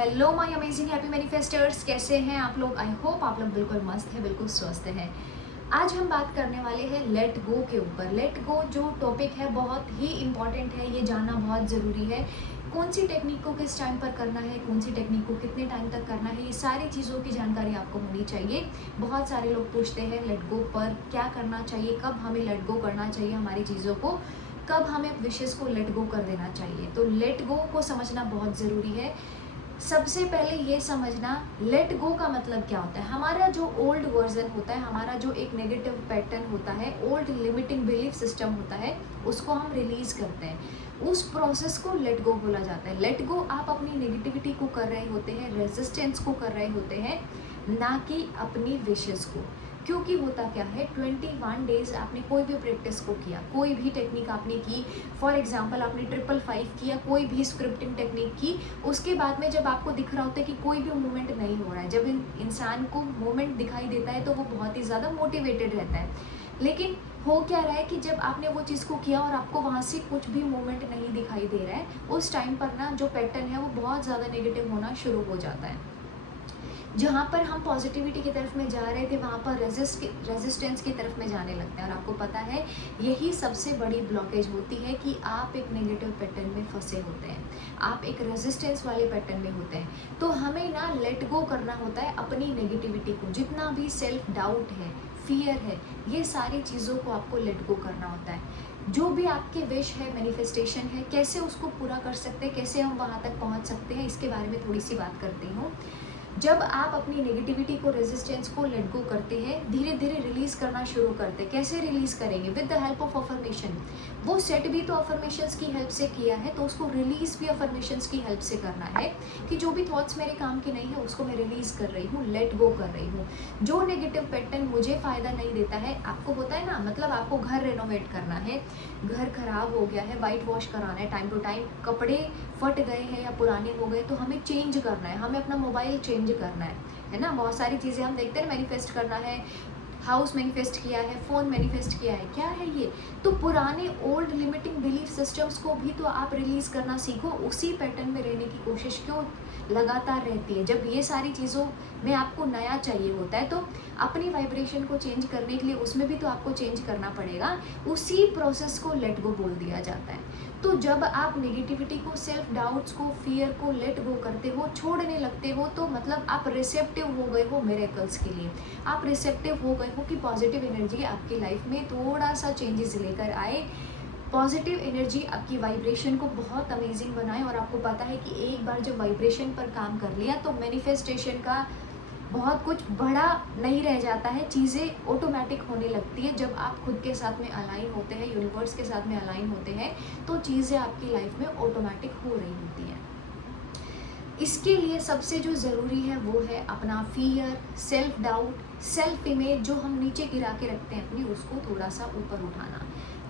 Hello my amazing happy मैनिफेस्टर्स, कैसे हैं आप लोग। आई होप आप लोग बिल्कुल मस्त है, बिल्कुल स्वस्थ हैं। आज हम बात करने वाले हैं लेट गो के ऊपर। लेट गो जो टॉपिक है बहुत ही इम्पॉर्टेंट है, ये जानना बहुत ज़रूरी है। कौन सी टेक्निक को किस टाइम पर करना है, कौन सी टेक्निक को कितने टाइम तक करना है, ये सारी चीज़ों की जानकारी आपको होनी चाहिए। बहुत सारे लोग पूछते हैं लेट गो पर क्या करना चाहिए, कब हमें लेट गो करना चाहिए हमारी चीज़ों को, कब हमें विशेष को लेट गो कर देना चाहिए। तो लेट गो को समझना बहुत ज़रूरी है। सबसे पहले ये समझना लेट गो का मतलब क्या होता है। हमारा जो ओल्ड वर्जन होता है, हमारा जो एक नेगेटिव पैटर्न होता है, ओल्ड लिमिटिंग बिलीफ सिस्टम होता है, उसको हम रिलीज करते हैं। उस प्रोसेस को लेट गो बोला जाता है। लेट गो आप अपनी नेगेटिविटी को कर रहे होते हैं, रेजिस्टेंस को कर रहे होते हैं, ना कि अपनी विशेस को। क्योंकि होता क्या है, 21 डेज आपने कोई भी प्रैक्टिस को किया, कोई भी टेक्निक आपने की, फॉर एग्जांपल आपने 555 किया, कोई भी स्क्रिप्टिंग टेक्निक की, उसके बाद में जब आपको दिख रहा होता है कि कोई भी मूवमेंट नहीं हो रहा है, जब इंसान को मूवमेंट दिखाई देता है तो वो बहुत ही ज़्यादा मोटिवेटेड रहता है। लेकिन हो क्या रहा है कि जब आपने वो चीज़ को किया और आपको वहाँ से कुछ भी मूवमेंट नहीं दिखाई दे रहा है, उस टाइम पर ना जो पैटर्न है वो बहुत ज़्यादा नेगेटिव होना शुरू हो जाता है। जहाँ पर हम पॉजिटिविटी की तरफ में जा रहे थे, वहाँ पर रेजिस्टेंस की तरफ में जाने लगते हैं। और आपको पता है यही सबसे बड़ी ब्लॉकेज होती है कि आप एक नेगेटिव पैटर्न में फंसे होते हैं, आप एक रेजिस्टेंस वाले पैटर्न में होते हैं। तो हमें ना लेट गो करना होता है अपनी नेगेटिविटी को। जितना भी सेल्फ डाउट है, फियर है, ये सारी चीज़ों को आपको लेट गो करना होता है। जो भी आपके विश है, मैनिफेस्टेशन है, कैसे उसको पूरा कर सकते हैं, कैसे हम वहाँ तक पहुँच सकते हैं, इसके बारे में थोड़ी सी बात करती हूँ। जब आप अपनी नेगेटिविटी को, रेजिस्टेंस को लेट गो करते हैं, धीरे धीरे रिलीज करना शुरू करते हैं। कैसे रिलीज करेंगे? With the help of affirmation. वो सेट भी तो अफर्मेशंस की हेल्प से किया है, तो उसको रिलीज भी अफर्मेशंस की हेल्प से करना है कि जो भी थॉट्स मेरे काम के नहीं है उसको मैं रिलीज कर रही हूँ, लेट गो कर रही हूँ। जो नेगेटिव पैटर्न मुझे फ़ायदा नहीं देता है, आपको होता है ना, मतलब आपको घर रेनोवेट करना है, घर खराब हो गया है, वाइट वॉश कराना है टाइम टू टाइम, कपड़े फट गए हैं या पुराने हो गए तो हमें चेंज करना है, हमें अपना मोबाइल चेंज करना है ना। बहुत सारी चीज़ें हम देखते हैं, मैनिफेस्ट करना है, हाउस मैनिफेस्ट किया है, फ़ोन मैनिफेस्ट किया है, क्या है ये? तो पुराने ओल्ड लिमिटिंग बिलीफ सिस्टम्स को भी तो आप रिलीज़ करना सीखो। उसी पैटर्न में रहने की कोशिश क्यों लगातार रहती है? जब ये सारी चीज़ों में आपको नया चाहिए होता है तो अपनी वाइब्रेशन को चेंज करने के लिए उसमें भी तो आपको चेंज करना पड़ेगा। उसी प्रोसेस को लेट गो बोल दिया जाता है। तो जब आप नेगेटिविटी को, सेल्फ डाउट्स को, फियर को लेट गो करते हो, छोड़ने लगते हो, तो मतलब आप रिसेप्टिव हो गए हो मिरेकल्स के लिए। आप रिसेप्टिव हो गए हो कि पॉजिटिव एनर्जी आपकी लाइफ में थोड़ा सा चेंजेस लेकर आए, पॉजिटिव एनर्जी आपकी वाइब्रेशन को बहुत अमेजिंग बनाए। और आपको पता है कि एक बार जब वाइब्रेशन पर काम कर लिया तो मैनिफेस्टेशन का बहुत कुछ बड़ा नहीं रह जाता है, चीज़ें ऑटोमेटिक होने लगती है। जब आप खुद के साथ में अलाइन होते हैं, यूनिवर्स के साथ में अलाइन होते हैं, तो चीज़ें आपकी लाइफ में ऑटोमेटिक हो रही होती हैं। इसके लिए सबसे जो ज़रूरी है वो है अपना fear, self doubt, self image जो हम नीचे गिरा के रखते हैं अपनी, उसको थोड़ा सा ऊपर उठाना,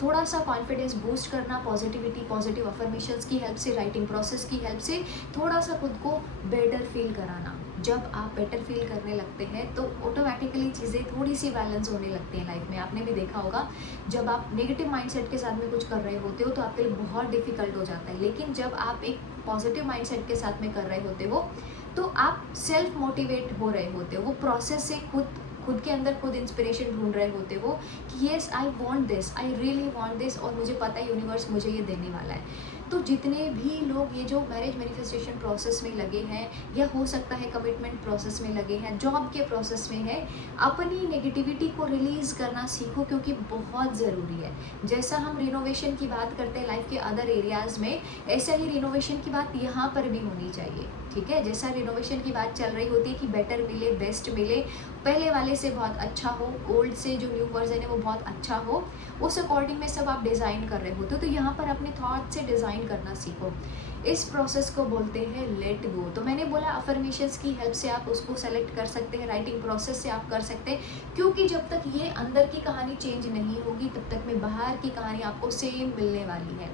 थोड़ा सा कॉन्फिडेंस बूस्ट करना, पॉजिटिविटी, पॉजिटिव अफर्मेशंस की हेल्प से, राइटिंग प्रोसेस की हेल्प से थोड़ा सा खुद को बेटर फील कराना। जब आप बेटर फील करने लगते हैं तो ऑटोमेटिकली चीज़ें थोड़ी सी बैलेंस होने लगती हैं लाइफ में। आपने भी देखा होगा, जब आप नेगेटिव माइंडसेट के साथ में कुछ कर रहे होते हो तो आपके लिए बहुत डिफिकल्ट हो जाता है, लेकिन जब आप एक पॉजिटिव माइंडसेट के साथ में कर रहे होते हो तो आप सेल्फ मोटिवेट हो रहे होते हो। वो प्रोसेस से खुद के अंदर खुद इंस्पिरेशन ढूंढ रहे होते हो कि yes I want this, I really want this, और मुझे पता है यूनिवर्स मुझे ये देने वाला है। तो जितने भी लोग ये जो मैरिज मैनिफेस्टेशन प्रोसेस में लगे हैं, या हो सकता है कमिटमेंट प्रोसेस में लगे हैं, जॉब के प्रोसेस में है, अपनी नेगेटिविटी को रिलीज़ करना सीखो, क्योंकि बहुत ज़रूरी है। जैसा हम रिनोवेशन की बात करते हैं लाइफ के अदर एरियाज़ में, ऐसा ही रिनोवेशन की बात यहाँ पर भी होनी चाहिए, ठीक है। जैसा रिनोवेशन की बात चल रही होती है कि बेटर मिले, बेस्ट मिले, पहले वाले से बहुत अच्छा हो, ओल्ड से जो न्यू वर्जन है वो बहुत अच्छा हो, उस अकॉर्डिंग में सब आप डिज़ाइन कर रहे होते हो। तो यहाँ पर अपने थॉट से डिज़ाइन करना सीखो। इस प्रोसेस को बोलते हैं लेट गो। तो मैंने बोला अफर्मेशंस की हेल्प से आप उसको सेलेक्ट कर सकते हैं, राइटिंग प्रोसेस से आप कर सकते हैं, क्योंकि जब तक ये अंदर की कहानी चेंज नहीं होगी तब तक में बाहर की कहानी आपको सेम मिलने वाली है।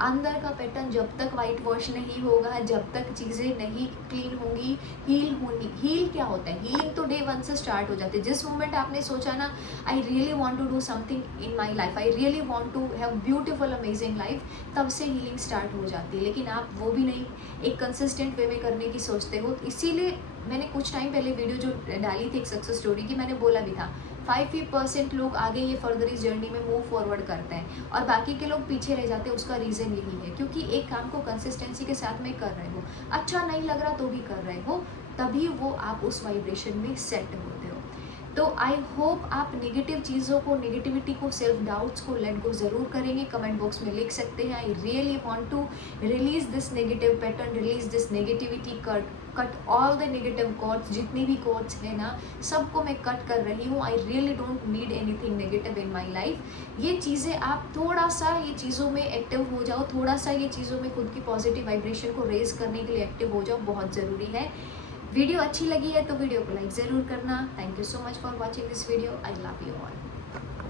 अंदर का पैटर्न जब तक वाइट वॉश नहीं होगा, जब तक चीज़ें नहीं क्लीन होंगी, हील होंगी। हील क्या होता है? हीलिंग तो डे 1 से स्टार्ट हो जाती है। जिस मोमेंट आपने सोचा ना, I really want to do something in my life, I really want to have beautiful amazing life, तब से हीलिंग स्टार्ट हो जाती है। लेकिन आप वो भी नहीं एक कंसिस्टेंट वे में करने की सोचते हो। इसीलिए मैंने कुछ टाइम पहले वीडियो जो डाली थी एक सक्सेस स्टोरी की, मैंने बोला भी था 5% लोग आगे ये फर्दर इस जर्नी में मूव फॉरवर्ड करते हैं और बाकी के लोग पीछे रह जाते हैं। उसका रीज़न यही है, क्योंकि एक काम को कंसिस्टेंसी के साथ में कर रहे हो, अच्छा नहीं लग रहा तो भी कर रहे हो, तभी वो आप उस वाइब्रेशन में सेट होते हो। तो आई होप आप नेगेटिव चीज़ों को, नेगेटिविटी को, सेल्फ डाउट्स को लेट गो ज़रूर करेंगे। कमेंट बॉक्स में लिख सकते हैं, I really want to release this negative pattern, release this negativity, cut all the negative thoughts, जितनी भी कॉट्स है ना सबको मैं कट कर रही हूँ। I really don't need anything negative in my life. ये चीज़ें आप थोड़ा सा ये चीज़ों में एक्टिव हो जाओ, थोड़ा सा ये चीज़ों में खुद की पॉजिटिव वाइब्रेशन को रेज करने के लिए एक्टिव हो जाओ, बहुत ज़रूरी है। वीडियो अच्छी लगी है तो वीडियो को लाइक ज़रूर करना। Thank you so much for watching this video. I love you all.